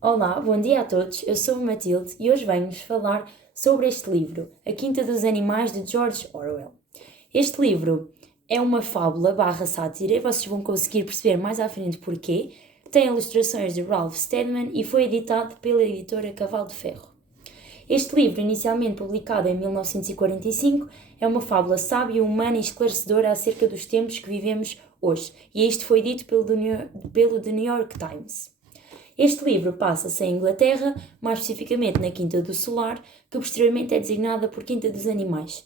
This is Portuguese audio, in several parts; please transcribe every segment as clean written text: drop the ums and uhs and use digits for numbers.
Olá, bom dia a todos, eu sou a Matilde e hoje venho-vos falar sobre este livro, A Quinta dos Animais, de George Orwell. Este livro é uma fábula barra sátira e vocês vão conseguir perceber mais à frente porquê. Tem ilustrações de Ralph Steadman e foi editado pela editora Cavalo de Ferro. Este livro, inicialmente publicado em 1945, é uma fábula sábia, humana e esclarecedora acerca dos tempos que vivemos hoje, e isto foi dito pelo The New York Times. Este livro passa-se em Inglaterra, mais especificamente na Quinta do Solar, que posteriormente é designada por Quinta dos Animais.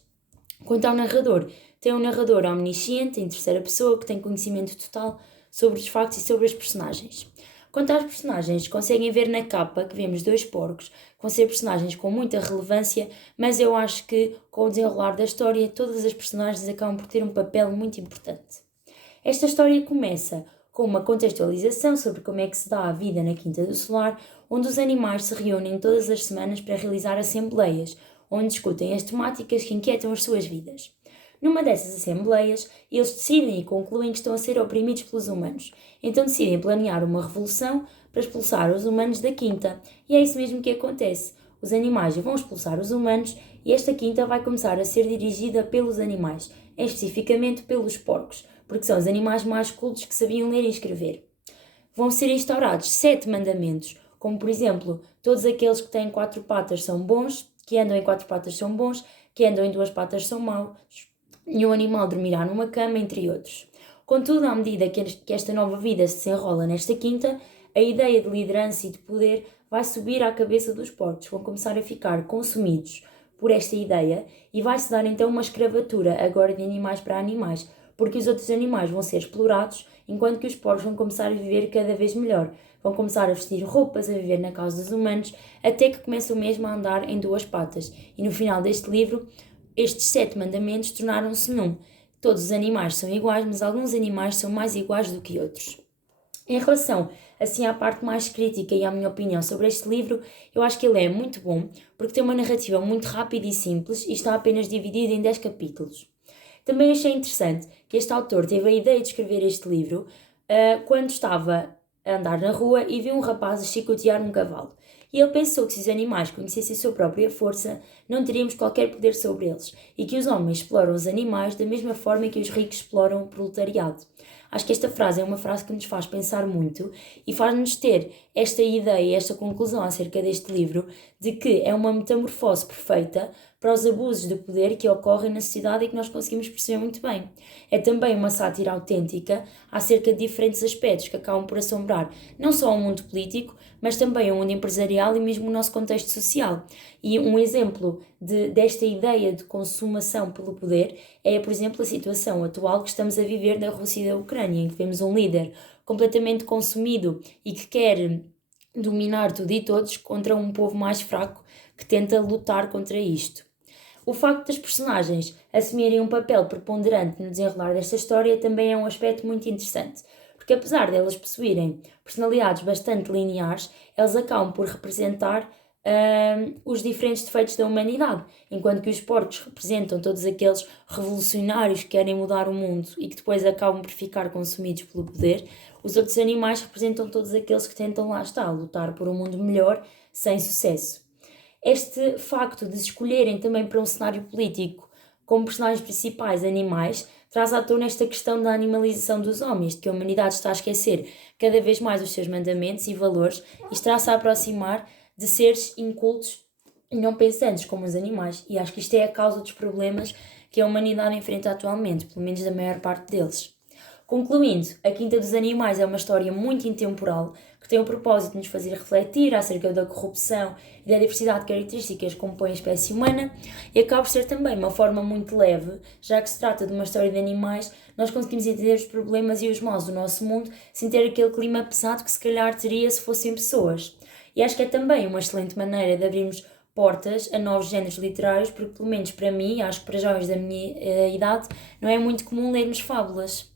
Quanto ao narrador, tem um narrador omnisciente, em terceira pessoa, que tem conhecimento total sobre os factos e sobre as personagens. Quanto às personagens, conseguem ver na capa que vemos dois porcos, que vão ser personagens com muita relevância, mas eu acho que, com o desenrolar da história, todas as personagens acabam por ter um papel muito importante. Esta história começa com uma contextualização sobre como é que se dá a vida na Quinta do Solar, onde os animais se reúnem todas as semanas para realizar assembleias, onde discutem as temáticas que inquietam as suas vidas. Numa dessas assembleias, eles decidem e concluem que estão a ser oprimidos pelos humanos, então decidem planear uma revolução para expulsar os humanos da Quinta, e é isso mesmo que acontece. Os animais vão expulsar os humanos e esta Quinta vai começar a ser dirigida pelos animais, especificamente pelos porcos, porque são os animais mais cultos que sabiam ler e escrever. Vão ser instaurados 7 mandamentos, como por exemplo, todos aqueles que têm 4 patas são bons, que andam em 4 patas são bons, que andam em 2 patas são maus, nenhum animal dormirá numa cama, entre outros. Contudo, à medida que esta nova vida se desenrola nesta quinta, a ideia de liderança e de poder vai subir à cabeça dos porcos, vão começar a ficar consumidos por esta ideia e vai-se dar então uma escravatura agora de animais para animais, porque os outros animais vão ser explorados, enquanto que os porcos vão começar a viver cada vez melhor. Vão começar a vestir roupas, a viver na casa dos humanos, até que começam mesmo a andar em 2 patas. E no final deste livro, estes 7 mandamentos tornaram-se num. Todos os animais são iguais, mas alguns animais são mais iguais do que outros. Em relação, assim, à parte mais crítica e à minha opinião sobre este livro, eu acho que ele é muito bom, porque tem uma narrativa muito rápida e simples e está apenas dividido em 10 capítulos. Também achei interessante que este autor teve a ideia de escrever este livro quando estava a andar na rua e viu um rapaz a chicotear um cavalo. E ele pensou que se os animais conhecessem a sua própria força, não teríamos qualquer poder sobre eles, e que os homens exploram os animais da mesma forma que os ricos exploram o proletariado. Acho que esta frase é uma frase que nos faz pensar muito e faz-nos ter esta ideia, esta conclusão acerca deste livro, de que é uma metamorfose perfeita para os abusos de poder que ocorrem na sociedade e que nós conseguimos perceber muito bem. É também uma sátira autêntica acerca de diferentes aspectos que acabam por assombrar não só o mundo político, mas também o mundo empresarial e mesmo o nosso contexto social. E um exemplo desta ideia de consumação pelo poder é, por exemplo, a situação atual que estamos a viver na Rússia e da Ucrânia, em que vemos um líder completamente consumido e que quer dominar tudo e todos contra um povo mais fraco que tenta lutar contra isto. O facto das personagens assumirem um papel preponderante no desenrolar desta história também é um aspecto muito interessante, porque apesar de elas possuírem personalidades bastante lineares, elas acabam por representar os diferentes defeitos da humanidade, enquanto que os porcos representam todos aqueles revolucionários que querem mudar o mundo e que depois acabam por ficar consumidos pelo poder, os outros animais representam todos aqueles que tentam, lá está, lutar por um mundo melhor sem sucesso. Este facto de escolherem também para um cenário político como personagens principais animais traz à tona esta questão da animalização dos homens, de que a humanidade está a esquecer cada vez mais os seus mandamentos e valores e está-se a aproximar de seres incultos e não pensantes como os animais. E acho que isto é a causa dos problemas que a humanidade enfrenta atualmente, pelo menos da maior parte deles. Concluindo, A Quinta dos Animais é uma história muito intemporal que tem o propósito de nos fazer refletir acerca da corrupção e da diversidade de características que compõem a espécie humana e acaba por ser também uma forma muito leve, já que se trata de uma história de animais, nós conseguimos entender os problemas e os maus do nosso mundo sem ter aquele clima pesado que se calhar teria se fossem pessoas. E acho que é também uma excelente maneira de abrirmos portas a novos géneros literários, porque pelo menos para mim, acho que para jovens da minha idade, não é muito comum lermos fábulas.